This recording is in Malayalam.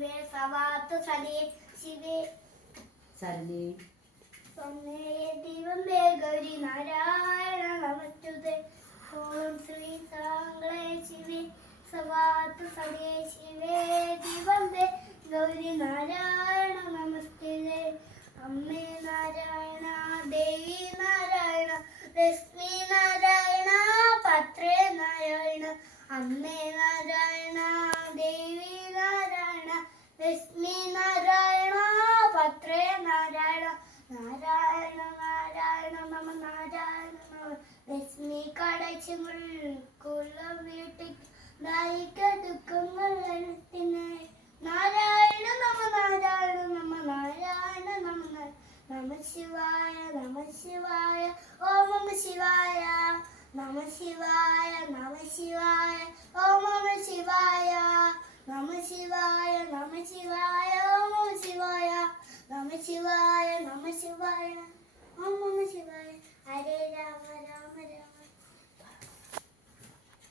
ശിവേ സവാത്ത് സലേ ശിവേ സരളി ദൈവമേ ഗൗരി നാരായണ നമസ്തുതേ ഓം ശ്രീ സാംഗളേ ശിവേ സവാത്ത് സലേ ശിവേ ദൈവമേ ഗൗരി നാരായണ നമസ്തുതേ അമ്മേ നാരായണ ദേവി നാരായണ ലക്ഷ്മി നാരായണ പത്രേ നാരായണ അമ്മേ നാരായണ ദേവി നാരായണ ലക്ഷ്മി നാരായണ പത്രേ നാരായണ നാരായണ നാരായണ നമ നാരായണ നമ ലക്ഷ്മി കടച്ചുകൾ കുലം വീട്ടിൽ നായിക ദുഃഖങ്ങൾ അനത്തിനായി നാരായണ നമ നാരായണ നമ നാരായണ നമ നമ ശിവായ ഓം നമ ശിവായ നമ ശിവായ നമ ശിവായ ഓം നമ ശിവായ നമ ശിവായ നമ ശിവായ